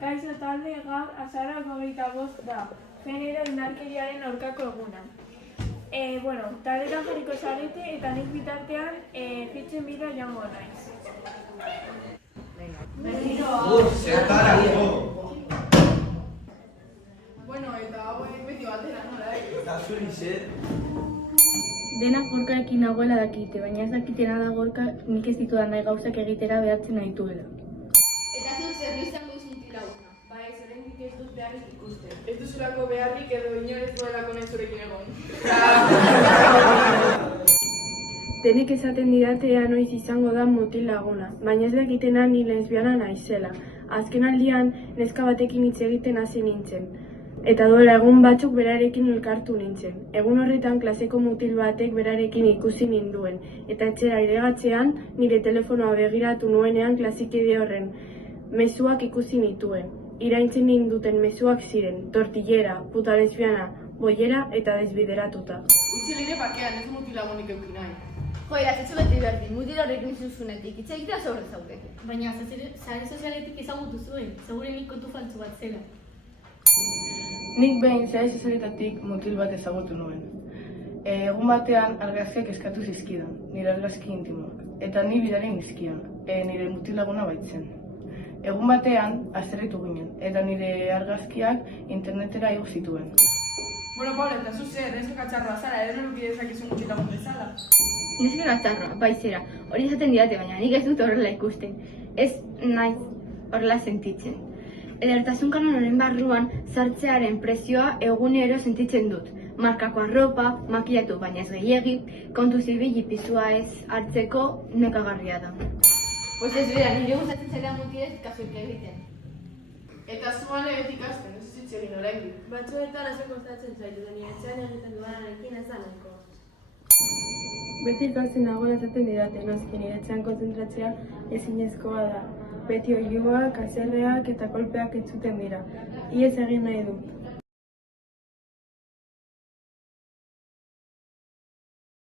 Kaixo talde, gaur azaroak 25 da, genero indarkeriaren aurkako eguna. Taldetan jarriko zarete eta nik bitartean fitzen bira joango naiz. Zertarako! Eta hauek beti batera, nola, Eta zuri zer? Denak gorkaekin nagoela dakite, baina ez dakitena da gorka nik ez ditudan nahi gauzak egitera behartzen naituela. Eta zut zer izango izuntik laguna. Ba ez, oraindik ez dut beharrik ikusten. Ez duzulako beharrik edo inorez duelako nahi zurekin egon. Denek esaten didatea noiz izango da mutil laguna, baina ez dakitena ni lesbiana naizela. Azken aldian, neska batekin hitz egiten hasi nintzen. Eta duela egun batzuk berarekin elkartu nintzen. Egun horretan klaseko mutil batek berarekin ikusi ninduen. Eta etxera airegatzean nire telefonoa begiratu nuenean klasikide horren mezuak ikusi nituen. Iraintzen ninduten mezuak ziren, tortillera, puta lesbiana, boiera eta desbideratuta. Utzi lire bakean, ez mutil lagunik eukin nahi. Joera, ez beti berdin, mutil horrekin zuzunetik, hitz egitea sobre zaude. Baina sare sozialetik ezagutu zuen, segure nik kontu faltzu bat zela. Nik behin sare sozialetatik mutil bat ezagutu nuen. Egun batean argazkiak eskatu zizkidan, nire argazki intimoak, eta ni bidali nizkion, nire mutil laguna baitzen. Egun batean azterritu ginen, eta nire argazkiak internetera igo zituen. Paula, eta zu zer, neska txarroa zara, edo nuki dezakizun mutil lagun bezala. Neska txarroa, baizera, hori esaten didate baina nik ez dut horrela ikusten. Ez naiz horrela sentitzen. Edertasun kanonen barruan sartzearen prezioa egunero sentitzen dut. Markako arropa, makillatu baina ez gehiegi, kontu zibili pisua ez hartzeko nekagarria da. Pues ez bera, nire gustatzen zaila mutilez kasuik egiten. Eta zuan beti ikasten, ez zitz egin oraindik. Batzuetan asko kostatzen zaitu, nire etxean egiten dudanarekin ez da nahiko. Beti ikasten nagoela esaten didate, noski nire etxean kontzentratzea ezinezkoa da. Beti oihuak, haserreak eta kolpeak entzuten dira. Ihes egin nahi dut.